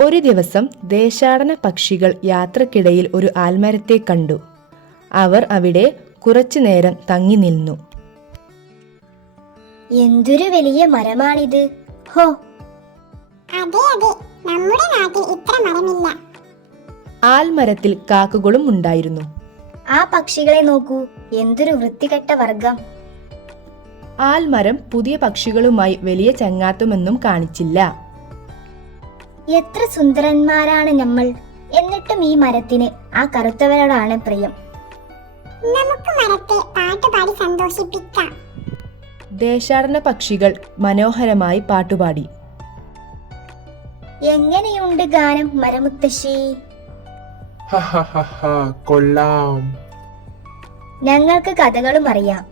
ഒരു ദിവസം ദേശാടന പക്ഷികൾ യാത്രക്കിടയിൽ ഒരു ആൽമരത്തെ കണ്ടു. അവർ അവിടെ കുറച്ചു നേരം തങ്ങി നിന്നു. എന്തൊരു വലിയ മരമാണിത്! ഹോ, അതെ അതെ, നമ്മുടെ നാട്ടിൽ ഇത്ര മരമില്ല. ആൽമരത്തിൽ കാക്കകളും ഉണ്ടായിരുന്നു. ആ പക്ഷികളെ നോക്കൂ, എന്തൊരു വൃത്തികെട്ട വർഗം! ആൽമരം പുതിയ പക്ഷികളുമായി വലിയ ചങ്ങാത്തമൊന്നും കാണിച്ചില്ല. എത്ര സുന്ദരന്മാരാണ് നമ്മൾ! എന്നിട്ടും ഈ മരത്തിന് ആ കറുത്തവരോടാണ് പ്രിയം. നമുക്ക് മരത്തെ പാട്ടുപാടി സന്തോഷിപ്പിക്കാം. ദേശാടന പക്ഷികൾ മനോഹരമായി പാട്ടുപാടി. എങ്ങനെയുണ്ട് ഗാനം, മരമുത്തശ്ശി? കൊള്ളാം. ഞങ്ങൾക്ക് കഥകളും അറിയാം.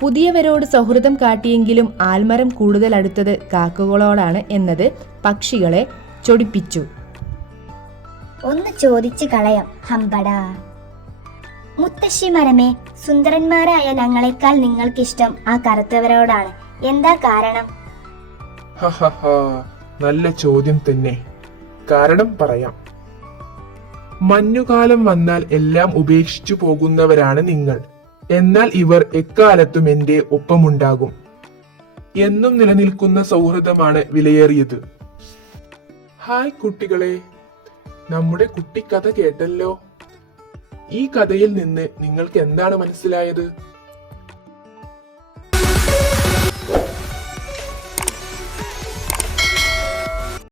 പുതിയവരോട് സൗഹൃദം കാട്ടിയെങ്കിലും ആൽമരം കൂടുതൽ അടുത്തത് കാക്കകളോടാണ് എന്നത് പക്ഷികളെ ചൊടിപ്പിച്ചു. ഒന്ന് ചോദിച്ചു കളയാം, ഹമ്പടാ. മുത്തശ്ശി മരമേ, സുന്ദരന്മാരായ ഞങ്ങളെക്കാൾ നിങ്ങൾക്കിഷ്ടം ആ കറുത്തവരോടാണ്. എന്താ കാരണം? നല്ല ചോദ്യം തന്നെ. കാരണം പറയാം. മഞ്ഞുകാലം വന്നാൽ എല്ലാം ഉപേക്ഷിച്ചു പോകുന്നവരാണ് നിങ്ങൾ. എന്നാൽ ഇവർ എക്കാലത്തും എന്റെ ഒപ്പമുണ്ടാകും. എന്നും നിലനിൽക്കുന്ന സൗഹൃദമാണ് വിലയേറിയത്. ഹായ് കുട്ടികളെ, നമ്മുടെ കുട്ടിക്കഥ കേട്ടല്ലോ. ഈ കഥയിൽ നിന്ന് നിങ്ങൾക്ക് എന്താണ് മനസ്സിലായത്?